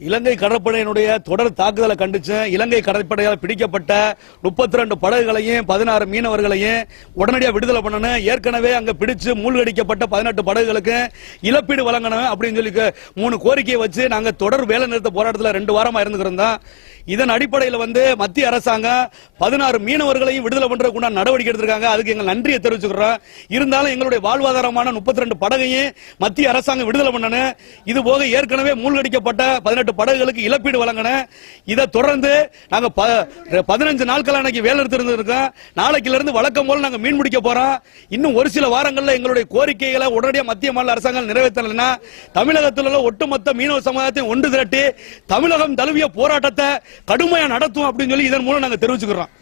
இலங்கை கடற்படையினுடைய தொடர் தாக்குதலை கண்டிச்சு இலங்கை கடற்படையால் பிடிக்கப்பட்ட முப்பத்தி ரெண்டு படகுகளையும் பதினாறு மீனவர்களையும் உடனடியாக விடுதலை பண்ணணும் ஏற்கனவே அங்க பிடிச்சு மூழ்கடிக்கப்பட்ட பதினெட்டு படகுகளுக்கு இழப்பீடு வழங்கணும் அப்படின்னு சொல்லி மூணு கோரிக்கையை வச்சு நாங்க தொடர் வேலை நிறுத்த போராட்டத்தில் ரெண்டு வாரமா இருந்துக்கிறோம் இதன் அடிப்படையில் வந்து மத்திய அரசாங்கம் பதினாறு மீனவர்களையும் விடுதலை பண்றதுக்குண்டா நடவடிக்கை எடுத்திருக்காங்க. அதுக்கு எங்கள் நன்றியை தெரிவிச்சுக்கிறோம். இருந்தாலும் எங்களுடைய வாழ்வாதாரமான முப்பத்தி ரெண்டு படகையும் மத்திய அரசாங்கம் விடுதலை பண்ணணும் இது போக ஏற்கனவே மூழ்கடிக்கப்பட்ட பதினெட்டு படகுகளுக்கு இழப்பீடு வழங்கினேன் இதை தொடர்ந்து நாங்க ப- பதினஞ்சு நாட்கள் அன்னைக்கு வேலை எடுத்திருந்திருக்கோம் நாளைக்குல இருந்து வழக்கம் போல நாங்க மீன் பிடிக்க போறோம். இன்னும் ஒரு சில வாரங்களில் எங்களுடைய கோரிக்கைகளை உடனடியாக மத்திய மாநில அரசாங்கம் நிறைவேற்றலைன்னா தமிழகத்தில் உள்ள ஒட்டுமொத்த மீனவ சமுதாயத்தை ஒன்று திரட்டி தமிழகம் தழுவிய போராட்டத்தை கடுமையா நடத்தும் அப்படின்னு சொல்லி இதன் மூலம் நாங்க தெரிவிச்சுக்கிறோம்.